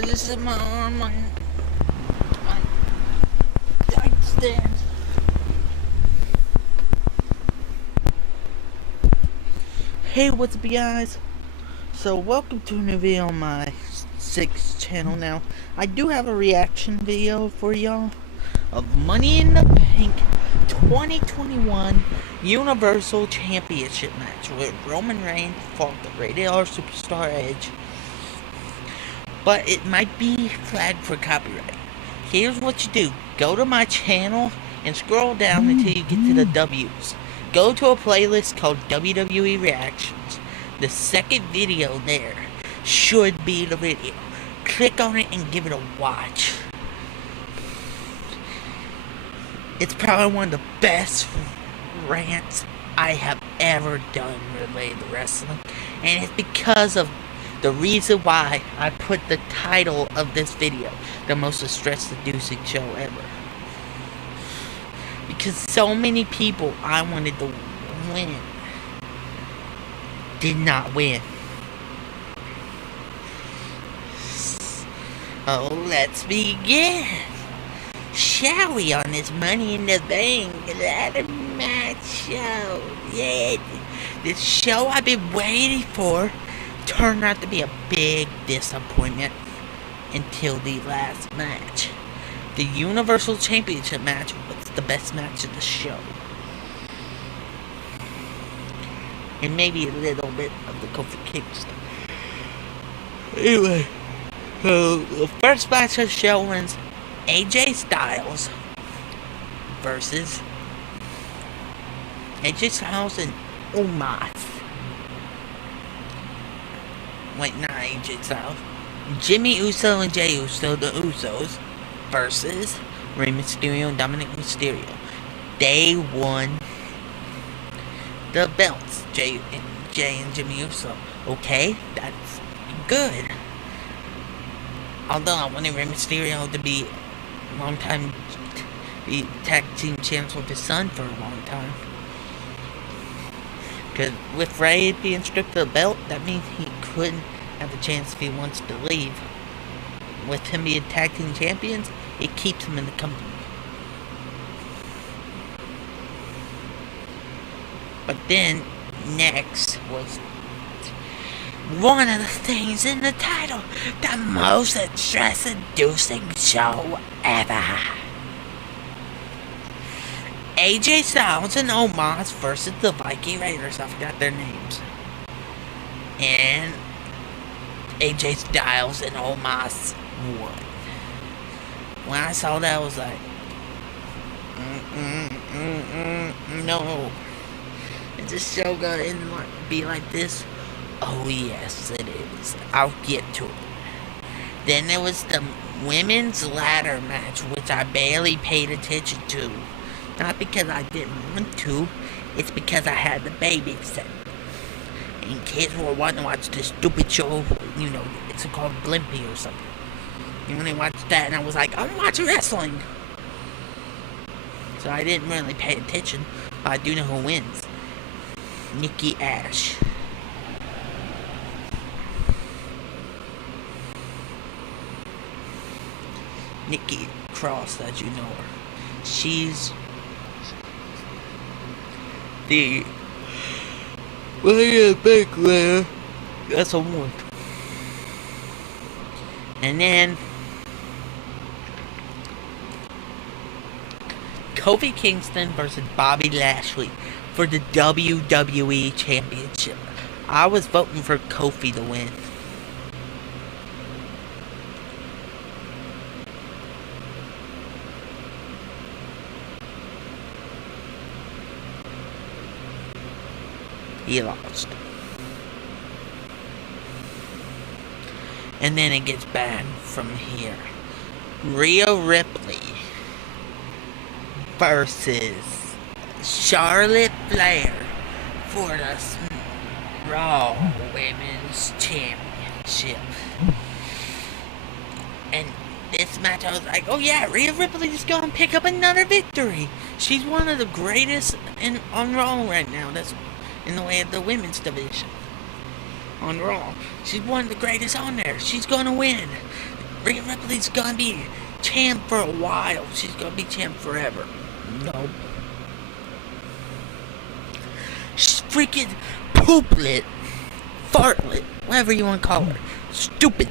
Or this is my arm on my nightstand. Hey, what's up, guys? So, welcome to a new video on my 6th channel now. I do have a reaction video for y'all of Money in the Bank 2021 Universal Championship match with Roman Reigns fought the Rated R Superstar Edge. But it might be flagged for copyright. Here's what you do. Go to my channel and scroll down until you get to the W's. Go to a playlist called WWE Reactions. The second video there should be the video. Click on it and give it a watch. It's probably one of the best rants I have ever done related to wrestling. And it's because of the reason why I put the title of this video, the most stress-inducing show ever. Because so many people I wanted to win did not win. Oh, let's begin, shall we, on this Money in the Bank ladder match show. Yeah, this show I've been waiting for turned out to be a big disappointment until the last match. The Universal Championship match was the best match of the show. And maybe a little bit of the Kofi Kingston. Anyway, so the first match of the show was AJ Styles versus AJ Styles and Omos. Wait, not AJ Styles. Jimmy Uso and Jey Uso, the Usos, versus Rey Mysterio and Dominic Mysterio. They won the belts, Jey and Jimmy Uso. Okay, that's good. Although I wanted Rey Mysterio to be be tag team champs with his son for a long time. Because with Rey being stripped of the belt, that means he couldn't have a chance if he wants to leave. With him being tag team champions, it keeps him in the company. But then, next was one of the things in the title, the most stress-inducing show ever. AJ Styles and Omos versus the Viking Raiders. I forgot their names. And AJ Styles and Omos won. When I saw that, I was like, no. Is this show gonna be like this? Oh yes, it is. I'll get to it. Then there was the women's ladder match, which I barely paid attention to. Not because I didn't want to, it's because I had the babysit. And kids were wanting to watch this stupid show, you know, it's called Blimpie or something. And when they watched that, and I was like, I'm watching wrestling. So I didn't really pay attention, but I do know who wins. Nikki Ash. Nikki Cross, as you know her. She's the big player. That's a one. And then Kofi Kingston versus Bobby Lashley for the WWE Championship. I was voting for Kofi to win. He lost. And then it gets bad from here. Rhea Ripley versus Charlotte Flair for the Raw Women's Championship. And this match, I was like, oh yeah, Rhea Ripley is going to pick up another victory. She's one of the greatest on Raw right now. That's in the way of the women's division on Raw. She's one of the greatest on there. She's going to win. Rhea Ripley's gonna be champ for a while. She's gonna be champ forever. No. She's freaking pooplet, fartlet, whatever you want to call her. Stupid.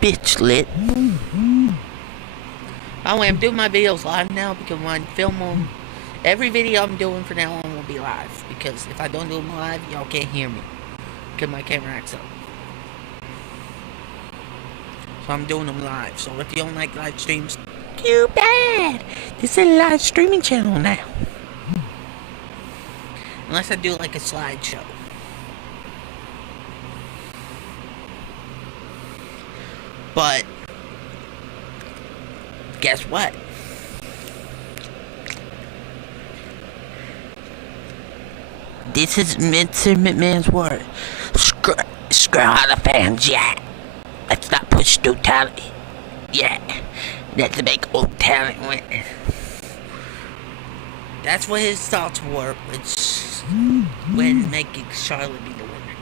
Bitchlet. By the way, I'm doing my videos live now because when I film them, every video I'm doing from now on will be live. Because if I don't do them live, y'all can't hear me. Because my camera acts up. So I'm doing them live. So if you don't like live streams, too bad. This is a live streaming channel now. Unless I do like a slideshow. But guess what? This is Mr. McMahon's word. Screw all the fans, yeah. Let's not push new talent. Yeah. Let's make old talent win. That's what his thoughts were when making Charlotte be the winner.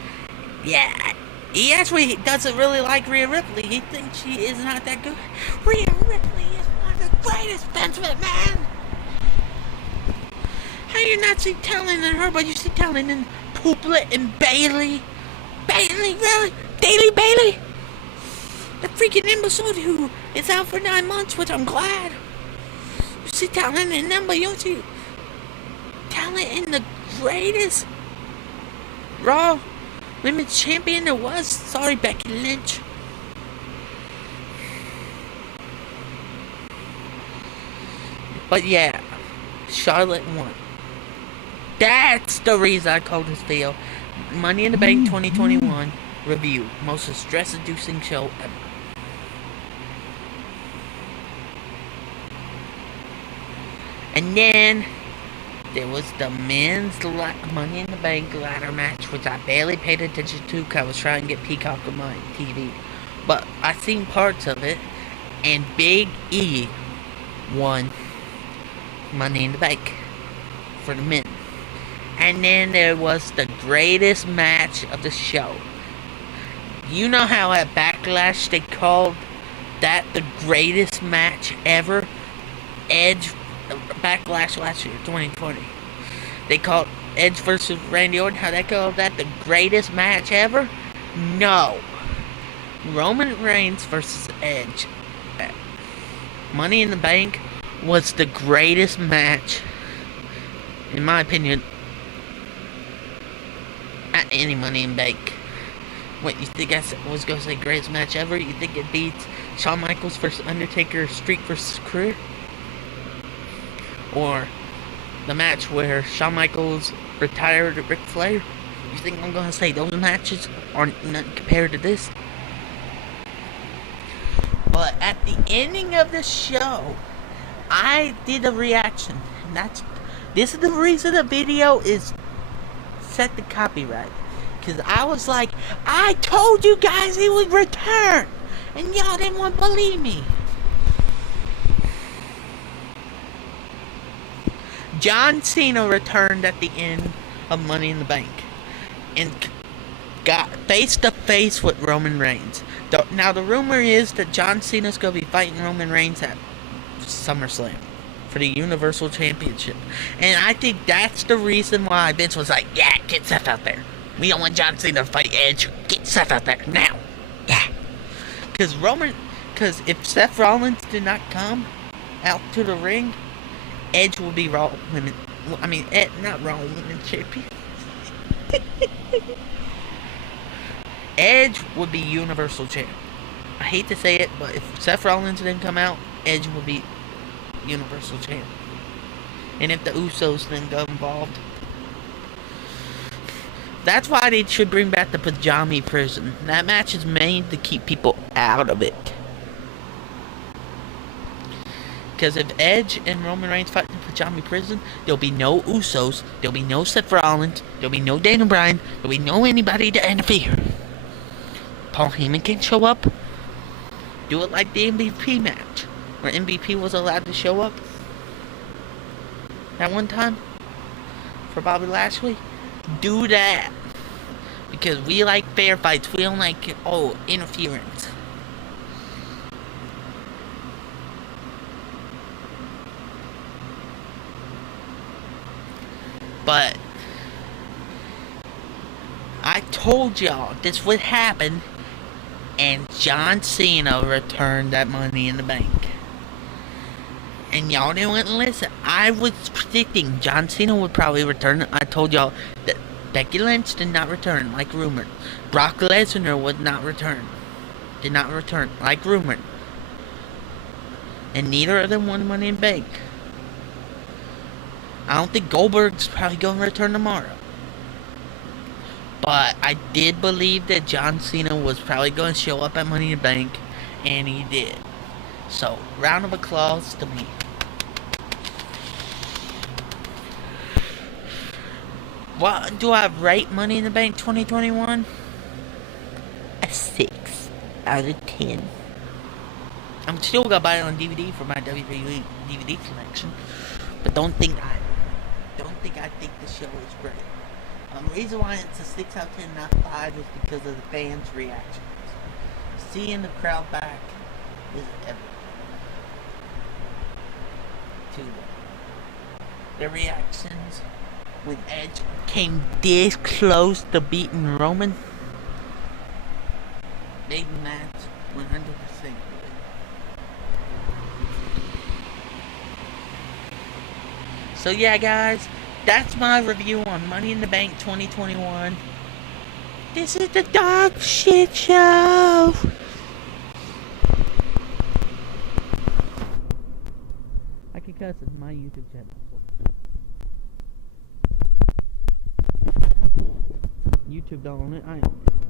Yeah. He actually doesn't really like Rhea Ripley. He thinks she is not that good. Rhea Ripley is one of the greatest Vince McMahon. How you not see talent in her, but you see talent in Pooplet and Bailey? Bailey, really? Daily Bailey? The freaking imbecile who is out for 9 months, which I'm glad. You see talent in them, but you don't see talent in the greatest Raw Women's Champion there was. Sorry, Becky Lynch. But yeah, Charlotte won. That's the reason I called this video Money in the Bank 2021 review. Most stress-inducing show ever. And then there was the men's Money in the Bank ladder match, which I barely paid attention to because I was trying to get Peacock on my TV. But I seen parts of it, and Big E won Money in the Bank for the men. And then there was the greatest match of the show. You know how at Backlash they called that the greatest match ever? Edge Backlash last year, 2020. They called Edge versus Randy Orton, how they called that the greatest match ever? No. Roman Reigns versus Edge. Money in the Bank was the greatest match, in my opinion, at any Money in the Bank. What, you think I was going to say greatest match ever? You think it beats Shawn Michaels versus Undertaker, Streak versus Career? Or the match where Shawn Michaels retired Ric Flair? You think I'm going to say those matches are not compared to this? But at the ending of the show, I did a reaction. And this is the reason the video is set to copyright. Because I was like, I told you guys he would return. And y'all didn't want to believe me. John Cena returned at the end of Money in the Bank. And got face to face with Roman Reigns. Now the rumor is that John Cena's going to be fighting Roman Reigns at SummerSlam for the Universal Championship. And I think that's the reason why Vince was like, yeah, get Seth out there. We don't want John Cena to fight Edge. Get Seth out there now. Yeah. Because if Seth Rollins did not come out to the ring, Edge will be Raw Women. I mean, not Raw Women's Champion. Edge would be Universal Champ. I hate to say it, but if Seth Rollins didn't come out, Edge would be Universal Champ. And if the Usos didn't go involved, that's why they should bring back the Pajama Prison. That match is made to keep people out of it. Because if Edge and Roman Reigns fight in Pajama Prison, there'll be no Usos, there'll be no Seth Rollins, there'll be no Daniel Bryan, there'll be no anybody to interfere. Paul Heyman can show up. Do it like the MVP match, where MVP was allowed to show up that one time for Bobby Lashley. Do that. Because we like fair fights. We don't like, oh, interference. But I told y'all this would happen, and John Cena returned that Money in the Bank. And y'all didn't listen. I was predicting John Cena would probably return. I told y'all that Becky Lynch did not return, like rumored. Brock Lesnar would not return. Did not return, like rumored. And neither of them won Money in the Bank. I don't think Goldberg's probably going to return tomorrow. But I did believe that John Cena was probably going to show up at Money in the Bank. And he did. So, round of applause to me. What do I rate Money in the Bank 2021? A 6 out of 10. I'm still gonna buy it on DVD for my WWE DVD collection. But don't think I think the show is great. The reason why it's a 6 out of 10, not 5, is because of the fans' reactions. Seeing the crowd back is everything to them. Their reactions when Edge came this close to beating Roman made the match 100%. So yeah, guys, that's my review on Money in the Bank 2021. This is the dog shit show. I can cuss in my YouTube channel. YouTube don't own it, I own it.